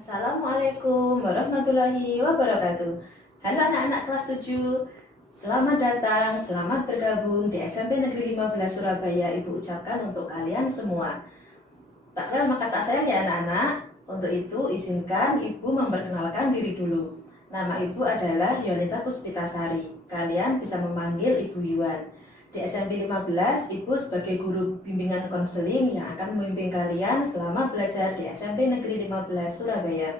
Assalamualaikum warahmatullahi wabarakatuh. Halo anak-anak kelas 7. Selamat datang, selamat bergabung di SMP Negeri 15 Surabaya. Ibu ucapkan untuk kalian semua. Tak kenal maka tak sayang ya anak-anak. Untuk itu izinkan Ibu memperkenalkan diri dulu. Nama Ibu adalah Yolita Puspitasari. Kalian bisa memanggil Ibu Yuan. Di SMP 15, Ibu sebagai guru bimbingan konseling yang akan membimbing kalian selama belajar di SMP Negeri 15 Surabaya.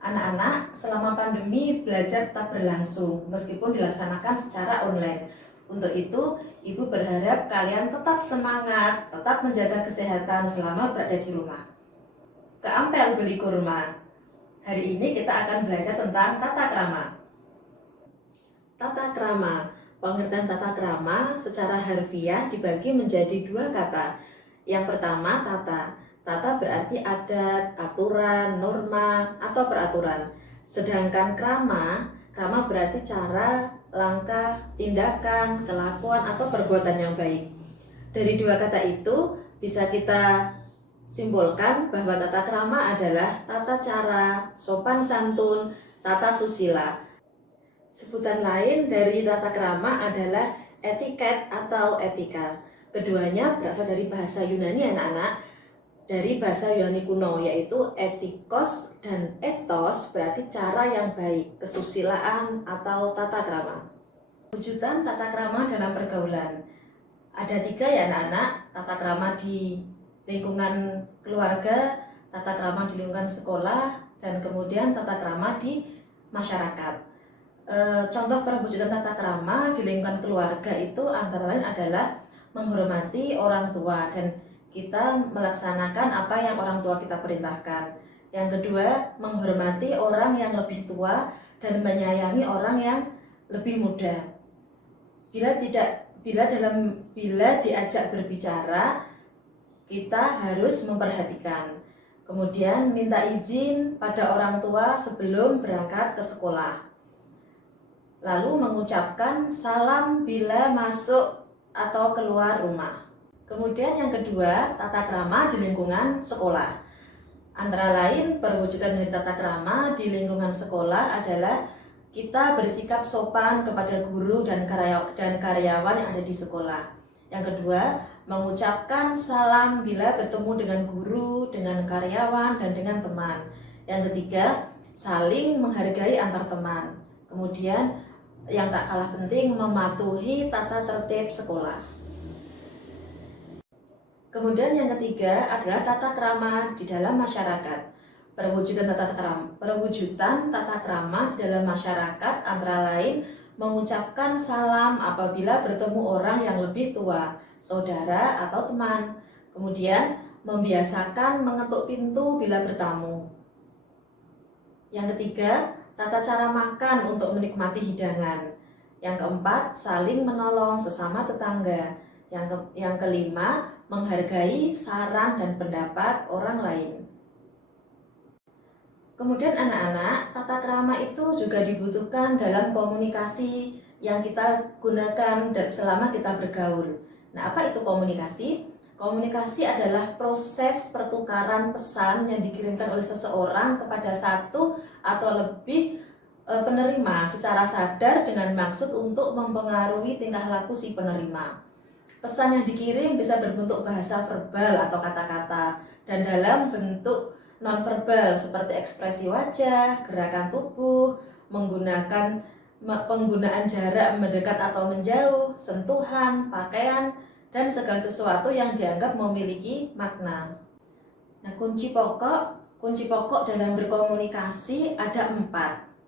Anak-anak, selama pandemi belajar tetap berlangsung meskipun dilaksanakan secara online. Untuk itu, Ibu berharap kalian tetap semangat, tetap menjaga kesehatan selama berada di rumah. Keampel beli kurma. Hari ini kita akan belajar tentang tata krama. Tata krama. Pengertian tata krama secara harfiah dibagi menjadi dua kata. Yang pertama, tata. Tata berarti adat, aturan, norma, atau peraturan. Sedangkan krama berarti cara, langkah, tindakan, kelakuan, atau perbuatan yang baik. Dari dua kata itu bisa kita simpulkan bahwa tata krama adalah tata cara, sopan santun, tata susila. Sebutan lain dari tata krama adalah etiket atau etika. Keduanya berasal dari bahasa Yunani anak-anak, dari bahasa Yunani kuno, yaitu etikos dan etos berarti cara yang baik, kesusilaan atau tata krama. Wujudkan tata krama dalam pergaulan. Ada tiga ya anak-anak, tata krama di lingkungan keluarga, tata krama di lingkungan sekolah, dan kemudian tata krama di masyarakat. Contoh perwujudan tata krama di lingkungan keluarga itu antara lain adalah menghormati orang tua dan kita melaksanakan apa yang orang tua kita perintahkan. Yang kedua, menghormati orang yang lebih tua dan menyayangi orang yang lebih muda. Bila diajak berbicara, kita harus memperhatikan. Kemudian minta izin pada orang tua sebelum berangkat ke sekolah. Lalu mengucapkan salam bila masuk atau keluar rumah. Kemudian yang kedua, tata krama di lingkungan sekolah. Antara lain perwujudan dari tata krama di lingkungan sekolah adalah kita bersikap sopan kepada guru dan karyawan yang ada di sekolah. Yang kedua, mengucapkan salam bila bertemu dengan guru, dengan karyawan, dan dengan teman. Yang ketiga, saling menghargai antar teman. Kemudian yang tak kalah penting, mematuhi tata tertib sekolah. Kemudian yang ketiga adalah tata krama di dalam masyarakat. Perwujudan tata krama di dalam masyarakat antara lain mengucapkan salam apabila bertemu orang yang lebih tua, saudara atau teman. Kemudian membiasakan mengetuk pintu bila bertamu. Yang ketiga, tata cara makan untuk menikmati hidangan. Yang keempat, saling menolong sesama tetangga. Yang kelima, menghargai saran dan pendapat orang lain. Kemudian anak-anak, tata krama itu juga dibutuhkan dalam komunikasi yang kita gunakan selama kita bergaul. Nah, apa itu komunikasi? Komunikasi adalah proses pertukaran pesan yang dikirimkan oleh seseorang kepada satu atau lebih penerima secara sadar dengan maksud untuk mempengaruhi tingkah laku si penerima. Pesan yang dikirim bisa berbentuk bahasa verbal atau kata-kata dan dalam bentuk nonverbal seperti ekspresi wajah, gerakan tubuh, penggunaan jarak mendekat atau menjauh, sentuhan, pakaian, dan segala sesuatu yang dianggap memiliki makna. Nah, kunci pokok dalam berkomunikasi ada 4.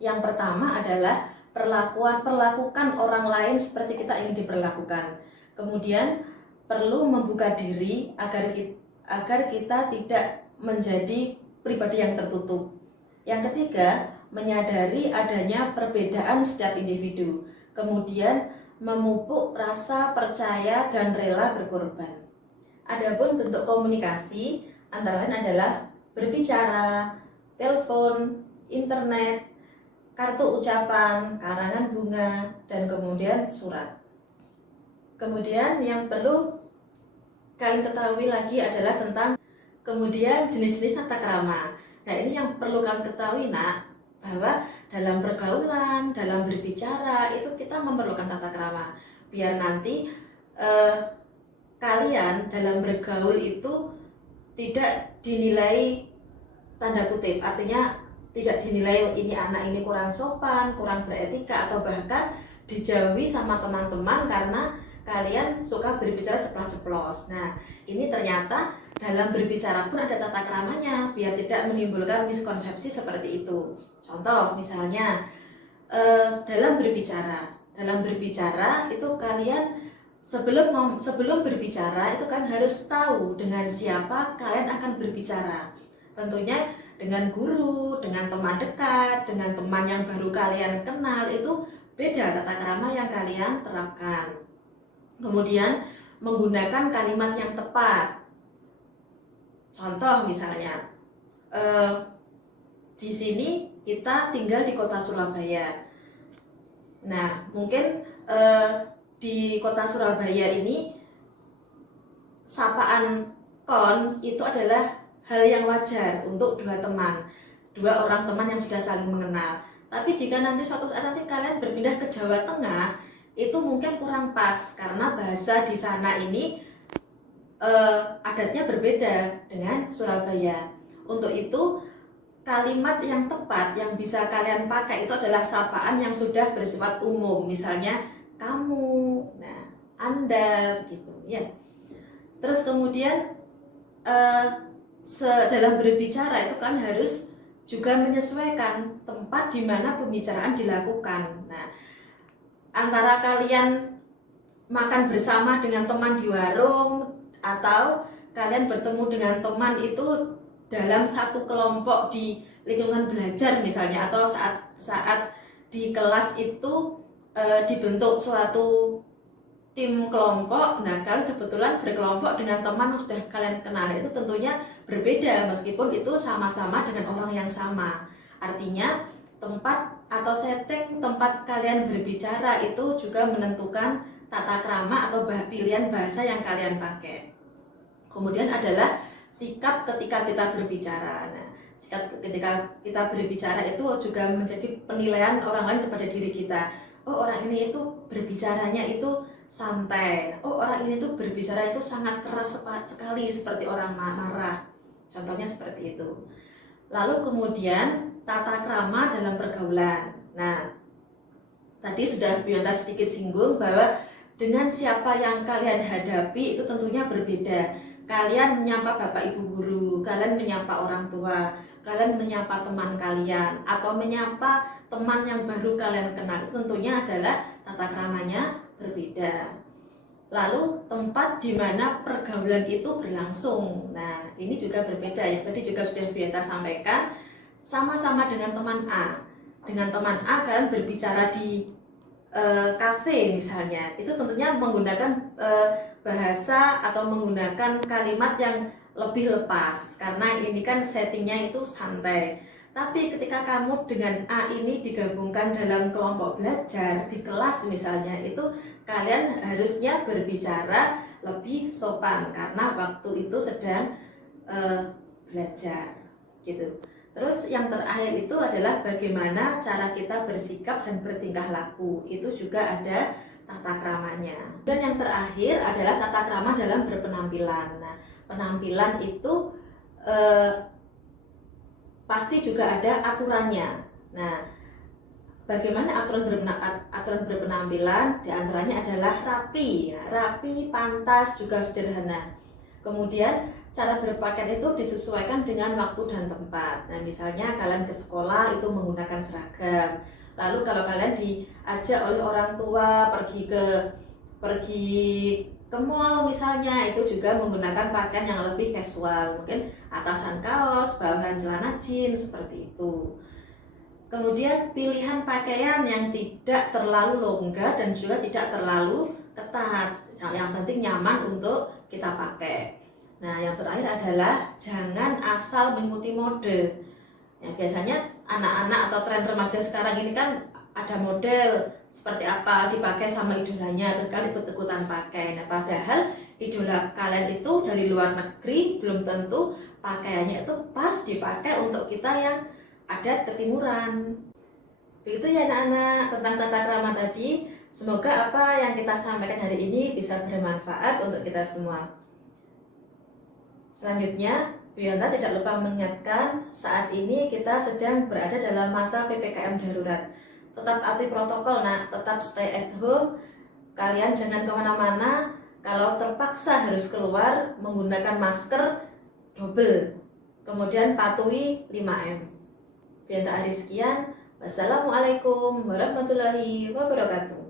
Yang pertama adalah perlakukan orang lain seperti kita ingin diperlakukan. Kemudian perlu membuka diri agar kita tidak menjadi pribadi yang tertutup. Yang ketiga, menyadari adanya perbedaan setiap individu. Kemudian memupuk rasa percaya dan rela berkorban. Adapun bentuk komunikasi antara lain adalah berbicara, telepon, internet, kartu ucapan, karangan bunga, dan kemudian surat. Kemudian yang perlu kalian ketahui lagi adalah tentang kemudian jenis-jenis tata krama. Nah, ini yang perlu kalian ketahui, nak, bahwa dalam pergaulan, dalam berbicara itu kita memerlukan tata krama. Biar nanti kalian dalam bergaul itu tidak dinilai tanda kutip, artinya tidak dinilai ini anak ini kurang sopan, kurang beretika, atau bahkan dijauhi sama teman-teman karena kalian suka berbicara ceplas-ceplos. Nah, ini ternyata dalam berbicara pun ada tata kramanya biar tidak menimbulkan miskonsepsi seperti itu. Contoh misalnya dalam berbicara itu kalian sebelum berbicara itu kan harus tahu dengan siapa kalian akan berbicara. Tentunya dengan guru, dengan teman dekat, dengan teman yang baru kalian kenal, itu beda tata krama yang kalian terapkan. Kemudian menggunakan kalimat yang tepat. Contoh misalnya, di sini kita tinggal di kota Surabaya. Nah, mungkin di kota Surabaya ini sapaan kon itu adalah hal yang wajar untuk dua orang teman yang sudah saling mengenal. Tapi jika nanti suatu saat nanti kalian berpindah ke Jawa Tengah, itu mungkin kurang pas karena bahasa di sana ini adatnya berbeda dengan Surabaya. Untuk itu kalimat yang tepat yang bisa kalian pakai itu adalah sapaan yang sudah bersifat umum, misalnya kamu, nah, Anda, gitu ya. Terus kemudian dalam berbicara itu kan harus juga menyesuaikan tempat di mana pembicaraan dilakukan. Nah, antara kalian makan bersama dengan teman di warung atau kalian bertemu dengan teman itu dalam satu kelompok di lingkungan belajar misalnya, atau saat di kelas itu dibentuk suatu tim kelompok. Nah, kalian kebetulan berkelompok dengan teman yang sudah kalian kenal, itu tentunya berbeda meskipun itu sama-sama dengan orang yang sama. Artinya tempat atau setting tempat kalian berbicara itu juga menentukan tata krama atau pilihan bahasa yang kalian pakai. Kemudian adalah sikap ketika kita berbicara. Nah, sikap ketika kita berbicara itu juga menjadi penilaian orang lain kepada diri kita. Oh, orang ini itu berbicaranya itu santai. Oh, orang ini tuh berbicara itu sangat keras sekali seperti orang marah. Contohnya seperti itu. Lalu kemudian tata krama dalam pergaulan. Nah, tadi sudah Bionta sedikit singgung bahwa dengan siapa yang kalian hadapi itu tentunya berbeda. Kalian menyapa bapak ibu guru, kalian menyapa orang tua, kalian menyapa teman kalian, atau menyapa teman yang baru kalian kenal, itu tentunya adalah tata kramanya berbeda. Lalu tempat di mana pergaulan itu berlangsung. Nah, ini juga berbeda. Yang tadi juga sudah Bionta sampaikan, sama-sama dengan teman A. Dengan teman A kalian berbicara di kafe misalnya, itu tentunya menggunakan bahasa atau menggunakan kalimat yang lebih lepas karena ini kan settingnya itu santai. Tapi ketika kamu dengan A ini digabungkan dalam kelompok belajar di kelas misalnya, itu kalian harusnya berbicara lebih sopan karena waktu itu sedang belajar gitu. Terus yang terakhir itu adalah bagaimana cara kita bersikap dan bertingkah laku, itu juga ada tata kramanya. Dan yang terakhir adalah tata krama dalam berpenampilan. Nah, penampilan itu pasti juga ada aturannya. Nah, bagaimana aturan berpenampilan? Di antaranya adalah rapi. Nah, rapi, pantas, juga sederhana. Kemudian cara berpakaian itu disesuaikan dengan waktu dan tempat. Nah, misalnya kalian ke sekolah itu menggunakan seragam. Lalu kalau kalian diajak oleh orang tua pergi ke mall misalnya, itu juga menggunakan pakaian yang lebih casual, mungkin atasan kaos, bawahan celana jeans, seperti itu. Kemudian pilihan pakaian yang tidak terlalu longgar dan juga tidak terlalu ketat, yang penting nyaman untuk kita pakai. Nah, yang terakhir adalah jangan asal mengikuti mode. Ya, biasanya anak-anak atau tren remaja sekarang ini kan ada model seperti apa dipakai sama idolanya, terus kalian ikut-ikutan pakai. Nah, padahal idola kalian itu dari luar negeri belum tentu pakaiannya itu pas dipakai untuk kita yang ada ketimuran. Begitu ya anak-anak tentang tata krama tadi. Semoga apa yang kita sampaikan hari ini bisa bermanfaat untuk kita semua. Selanjutnya, Bu Yanta tidak lupa mengingatkan saat ini kita sedang berada dalam masa PPKM darurat. Tetap patuhi protokol nak, tetap stay at home. Kalian jangan kemana-mana. Kalau terpaksa harus keluar, menggunakan masker double. Kemudian patuhi 5M. Bu Yanta Ari sekian. Wassalamualaikum warahmatullahi wabarakatuh.